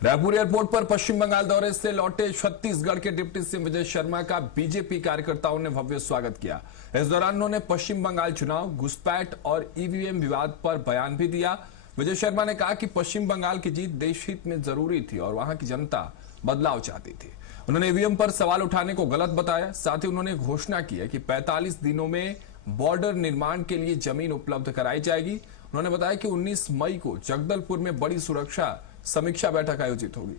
Raipur airport पर पश्चिम बंगाल दौरे से लौटे छत्तीसगढ़ के डिप्टी सीएम विजय शर्मा का बीजेपी कार्यकर्ताओं ने भव्य स्वागत किया। इस दौरान उन्होंने पश्चिम बंगाल चुनाव, घुसपैठ और ईवीएम विवाद पर बयान भी दिया। विजय शर्मा ने कहा कि पश्चिम बंगाल की जीत देश हित में जरूरी थी और वहां की जनता बदलाव चाहती थी। उन्होंने ईवीएम पर सवाल उठाने को गलत बताया। साथ ही उन्होंने घोषणा की है कि 45 दिनों में बॉर्डर निर्माण के लिए जमीन उपलब्ध कराई जाएगी। उन्होंने बताया कि 19 मई को जगदलपुर में बड़ी सुरक्षा समीक्षा बैठक आयोजित होगी।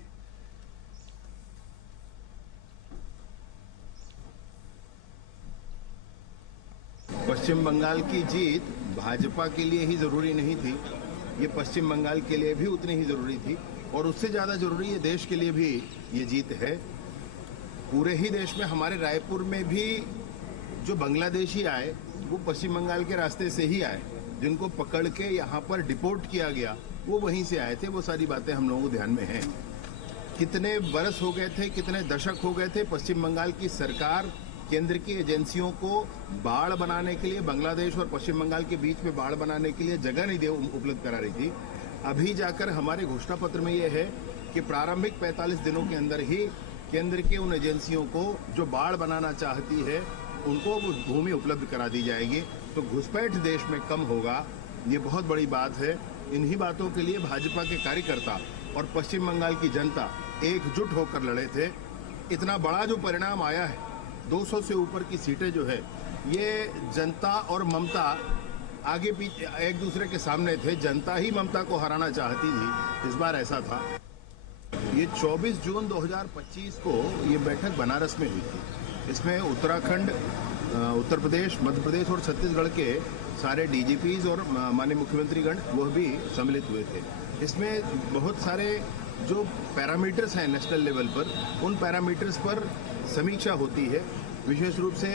पश्चिम बंगाल की जीत भाजपा के लिए ही जरूरी नहीं थी, ये पश्चिम बंगाल के लिए भी उतनी ही जरूरी थी और उससे ज्यादा जरूरी ये देश के लिए भी ये जीत है। पूरे ही देश में, हमारे रायपुर में भी जो बांग्लादेशी आए वो पश्चिम बंगाल के रास्ते से ही आए, जिनको पकड़ के यहाँ पर डिपोर्ट किया गया वो वहीं से आए थे। वो सारी बातें हम लोगों को ध्यान में हैं। कितने बरस हो गए थे, कितने दशक हो गए थे, पश्चिम बंगाल की सरकार केंद्र की एजेंसियों को बाढ़ बनाने के लिए, बांग्लादेश और पश्चिम बंगाल के बीच में बाढ़ बनाने के लिए जगह नहीं उपलब्ध करा रही थी। अभी जाकर हमारे घोषणा पत्र में ये है कि प्रारंभिक 45 दिनों के अंदर ही केंद्र के उन एजेंसियों को जो बाढ़ बनाना चाहती है उनको वो भूमि उपलब्ध करा दी जाएगी। तो घुसपैठ देश में कम होगा, ये बहुत बड़ी बात है। इन्हीं बातों के लिए भाजपा के कार्यकर्ता और पश्चिम बंगाल की जनता एकजुट होकर लड़े थे। इतना बड़ा जो परिणाम आया है, 200 से ऊपर की सीटें जो है, ये जनता और ममता आगे पीछे एक दूसरे के सामने थे। जनता ही ममता को हराना चाहती थी, इस बार ऐसा था। ये 24 जून 2025 को ये बैठक बनारस में हुई थी। इसमें उत्तराखंड, उत्तर प्रदेश, मध्य प्रदेश और छत्तीसगढ़ के सारे डीजीपीज और माननीय मुख्यमंत्रीगण वो भी सम्मिलित हुए थे। इसमें बहुत सारे जो पैरामीटर्स हैं नेशनल लेवल पर, उन पैरामीटर्स पर समीक्षा होती है। विशेष रूप से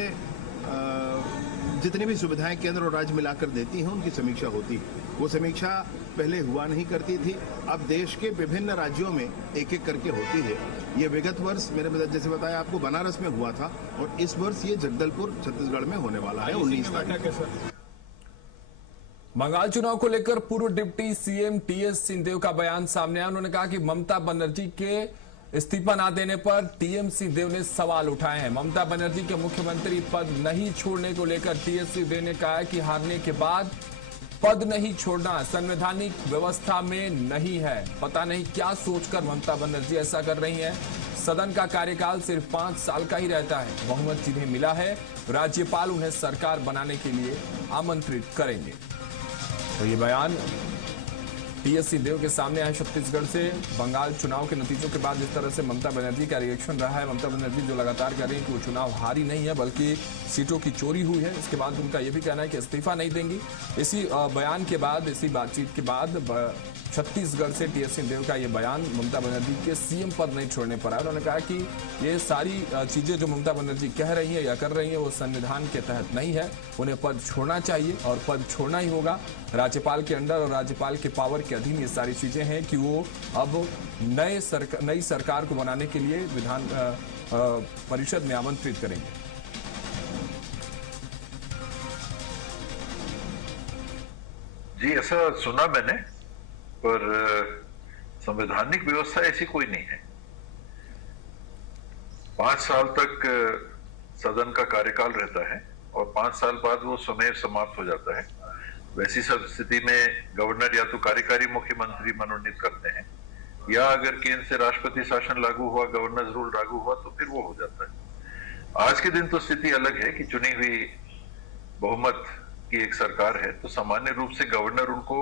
जितनी भी सुविधाएं केंद्र और राज्य मिलाकर देती हैं उनकी समीक्षा होती है। वो समीक्षा पहले हुआ नहीं करती थी, अब देश के विभिन्न राज्यों में एक एक करके होती है। ये विगत वर्ष मेरे जैसे बताया आपको बनारस में हुआ था और इस वर्ष ये जगदलपुर छत्तीसगढ़ में होने वाला है 19 तारीख को। बंगाल चुनाव को लेकर पूर्व डिप्टी सीएम टीएस सिंहदेव का बयान सामने आया। उन्होंने कहा कि ममता बनर्जी के इस्तीफा न देने पर टीएम सिंहदेव ने सवाल उठाए हैं। ममता बनर्जी के मुख्यमंत्री पद नहीं छोड़ने को लेकर टीएस सिंहदेव ने कहा कि हारने के बाद पद नहीं छोड़ना संवैधानिक व्यवस्था में नहीं है। पता नहीं क्या सोचकर ममता बनर्जी ऐसा कर रही हैं। सदन का कार्यकाल सिर्फ 5 साल का ही रहता है। बहुमत जिन्हें मिला है, राज्यपाल उन्हें सरकार बनाने के लिए आमंत्रित करेंगे। तो ये बयान टीएस सिंहदेव के सामने आया छत्तीसगढ़ से। बंगाल चुनाव के नतीजों के बाद जिस तरह से ममता बनर्जी का रिएक्शन रहा है, ममता बनर्जी जो लगातार कह रही है कि वो चुनाव हारी नहीं है बल्कि सीटों की चोरी हुई है, इसके बाद उनका यह भी कहना है कि इस्तीफा नहीं देंगी। इसी बयान के बाद, इसी बातचीत के बाद छत्तीसगढ़ से टीएस सिंहदेव का ये बयान ममता बनर्जी के सीएम पद नहीं छोड़ने पर आया। उन्होंने कहा कि ये सारी चीजें जो ममता बनर्जी कह रही है या कर रही है वो संविधान के तहत नहीं है। उन्हें पद छोड़ना चाहिए और पद छोड़ना ही होगा। राज्यपाल के अंडर और राज्यपाल के पावर के अधीन ये सारी चीजें हैं कि वो अब नई सरकार को बनाने के लिए विधान परिषद में आमंत्रित करेंगे। जी, ऐसा सुना मैंने, पर संवैधानिक व्यवस्था ऐसी कोई नहीं है। 5 साल तक सदन का कार्यकाल रहता है और 5 साल बाद वो समय समाप्त हो जाता है। वैसी सब स्थिति में गवर्नर या तो कार्यकारी मुख्यमंत्री मनोनीत करते हैं या अगर केंद्र से राष्ट्रपति शासन लागू हुआ, गवर्नर रूल लागू हुआ तो फिर वो हो जाता है। आज के दिन तो स्थिति अलग है कि चुनी हुई बहुमत की एक सरकार है, तो सामान्य रूप से गवर्नर उनको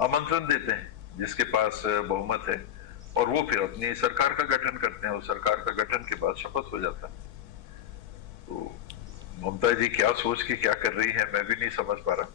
आमंत्रण देते हैं जिसके पास बहुमत है और वो फिर अपनी सरकार का गठन करते हैं और सरकार का गठन के बाद शपथ हो जाता है। तो ममता जी क्या सोच के क्या कर रही है मैं भी नहीं समझ पा रहा।